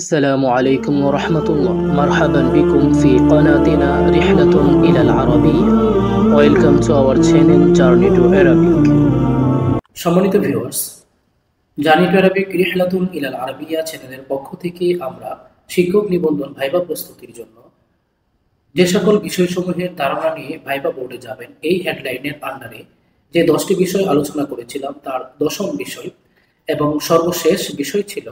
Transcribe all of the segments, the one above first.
السلام عليكم ورحمة الله. مرحبا بكم في قناتنا رحلة إلى العربية. Welcome to our channel Journey to Arabic. সম্মানিত viewers, journey to Arabic রিহলাতুন ইলাল Arabia চ্যানেলের পক্ষ থেকে আমরা শিক্ষক নিবন্ধন ভাইভা প্রস্তুতির জন্য যে সকল বিষয়সমূহের ধারণা নিয়ে ভাইভা বোর্ডে যাবেন এই হেডলাইনের আন্ডারে যে 10টি বিষয় আলোচনা করেছিলাম তার 10ম বিষয় এবং সর্বশেষ বিষয় ছিল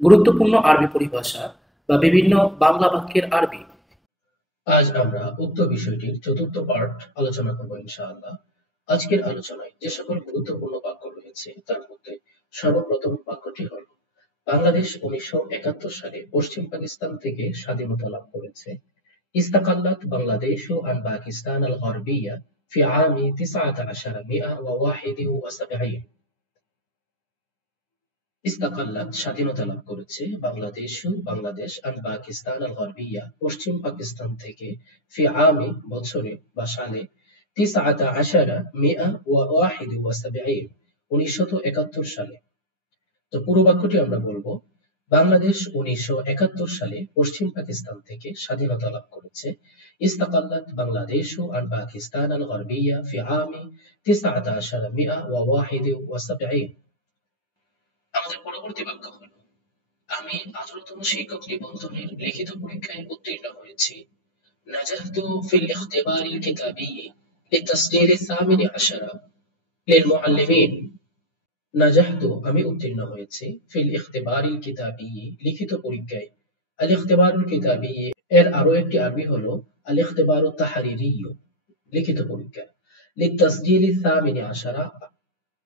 গুরুত্বপূর্ণ আরবি পরিভাষা বা বিভিন্ন বাংলা বাক্যের আরবি। আজ আমরা উক্ত বিষয়টির চতুর্থ পার্ট আলোচনা করব ইনশাআল্লাহ। আজকের আলোচনায় যে সকল গুরুত্বপূর্ণ বাক্য রয়েছে তার মধ্যে সর্বপ্রথম বাক্যটি হল বাংলাদেশ 1971 সালে পশ্চিম পাকিস্তান থেকে স্বাধীনতা লাভ করেছে। ইস্তাকাল্লাত বাংলাদেশু আন পাকিস্তান আল গরবিয়া ফি আমি 1971। ইস্তাকাল্লাত স্বাধীনতা লাভ করেছে বাংলাদেশ আন পাকিস্তান আল গরবিয়া পশ্চিম পাকিস্তান থেকে ফি আমি বছরে বা সালে 1971 সালে। তো পুরো বাক্যটি আমরা বলবো বাংলাদেশ 1971 সালে পশ্চিম পাকিস্তান থেকে স্বাধীনতা লাভ করেছে। ইস্তাকাল্লাত বাংলাদেশু আন পাকিস্তান আল গরবিয়া ফি আমি 1971। আমাদের পরবর্তী বাক্য হল আমি 18তম শিক্ষক নিবন্ধনের লিখিত পরীক্ষায় উত্তীর্ণ হয়েছি। নাজাহতু ফিল ইখতিবারিল কিতাবি লিতাসজিল الثامن عشر للمعلمين। নাজাহতু আমি উত্তীর্ণ হয়েছি, ফিল ইখতিবারিল কিতাবি লিখিত পরীক্ষায়। আল ইখতিবারুল কিতাবি এর আরো একটি আরবি হলো আল ইখতিবারুত তাহরিরি লিখিত পরীক্ষা। লিতাসজিল الثامن عشر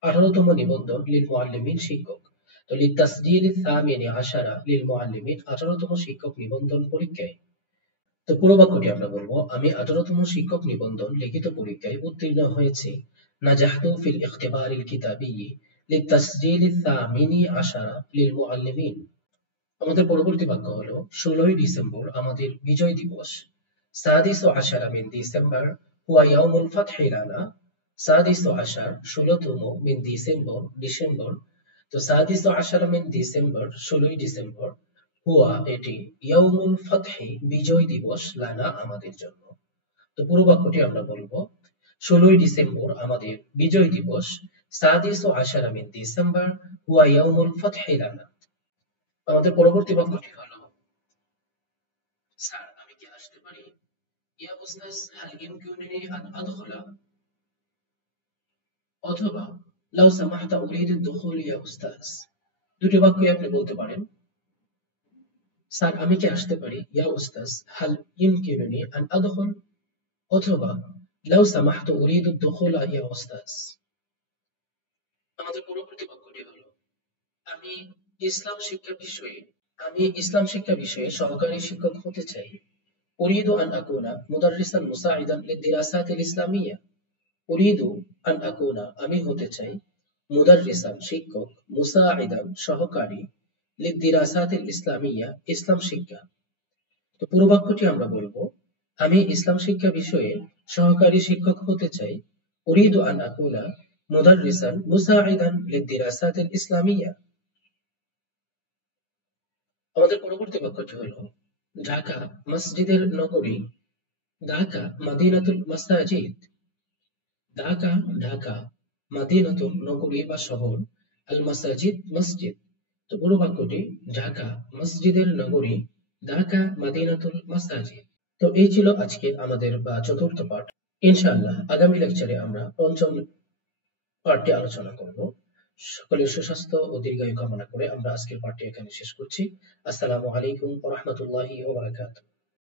18তম নিবন্ধন লিল মুআল্লিমিন শিক্ষক। তো লিতাসজিল الثامن عشر লিল মুআল্লিমিন 18তম শিক্ষক নিবন্ধন পরীক্ষায়। তো পুরো বাক্যটি আমরা বলবো আমি 18তম শিক্ষক নিবন্ধন লিখিত পরীক্ষায় উত্তীর্ণ হয়েছি। নাজাহতু ফিল ইখতিবারিল কিতাবি লিতাসজিল الثامن عشر লিল মুআল্লিমিন। আমাদের পরবর্তী বাক্য হলো 16ই ডিসেম্বর আমাদের বিজয় দিবস। সাদিসু আশারা মিন ডিসেম্বর হুয়া ইয়াউমুল ফাতহি লানা। সাদিসু আশার 16তম মিন ডিসেম্বর। তো সাদিসু আশারা মিন ডিসেম্বর 16ই ডিসেম্বর হুয়া এটি ইয়াউমুল ফাতহি বিজয় দিবস লানা আমাদের জন্য। তো পুরো বাক্যটি আমরা বলবো 16ই ডিসেম্বর আমাদের বিজয় দিবস। সাদিসু আশারা মিন ডিসেম্বর হুয়া ইয়াউমুল ফাতহি লানা। আমাদের পরবর্তী বাক্যটি হলো স্যার আমি কি আসতে পারি? ইয়া উস্তাজ হাল ইমকিনুনি আন আদখুলা। অথবা লাউ সামাহতা উরিদু দুখুল ইয়া উস্তাজ। দুটি বাক্যই আপনি বলতে পারেন। স্যার আমি কি আসতে পারি? ইয়া উস্তাজ হাল ইমকিনুনি আন আদখুল। অথবা লাউ সামাহতা উরিদু দুখুলা ইয়া উস্তাজ। আমাদের পরবর্তী বাক্যটি হলো আমি ইসলাম শিক্ষা বিষয়ে সহকারী শিক্ষক হতে চাই। উরিদু আন আকুনা মুদাররিসান মুসাইদান লিদ্দিরাসাতিল ইসলামিয়া। উরিদু আন আকুনা আমি হতে চাই, মুদাররিসান শিক্ষক, মুসাইদান সহকারী, লিদ্দিরাসাতিল ইসলামিয়া ইসলাম শিক্ষা। তো পুরো বাক্যটি আমরা বলবো আমি ইসলাম শিক্ষা বিষয়ে সহকারী শিক্ষক হতে চাই। উরিদু আন আকুনা মুদাররিসান মুসাইদান লিদ্দিরাসাতিল ইসলামিয়া। আমাদের পরবর্তী বাক্যটি হলো ঢাকা মসজিদের নগরী। ঢাকা মাদিনাতুল মাসাজিদ। ঢাকা মাদিনাতুল নগরী বা শহর, আল মাসাজিদ মসজিদ। তো পুরো বাক্যটি ঢাকা মসজিদের নগরী, ঢাকা মাদিনাতুল মাসাজিদ। তো এই ছিল আজকের আমাদের চতুর্থ পাঠ। ইনশাআল্লাহ আগামী লেকচারে আমরা পঞ্চম পাঠটি আলোচনা করব। সকলের সুস্বাস্থ্য ও দীর্ঘায়ু কামনা করে আমরা আজকের পাঠটি এখানে শেষ করছি। আসসালামু আলাইকুম ওয়া রাহমাতুল্লাহি ওয়া বারাকাতুহু।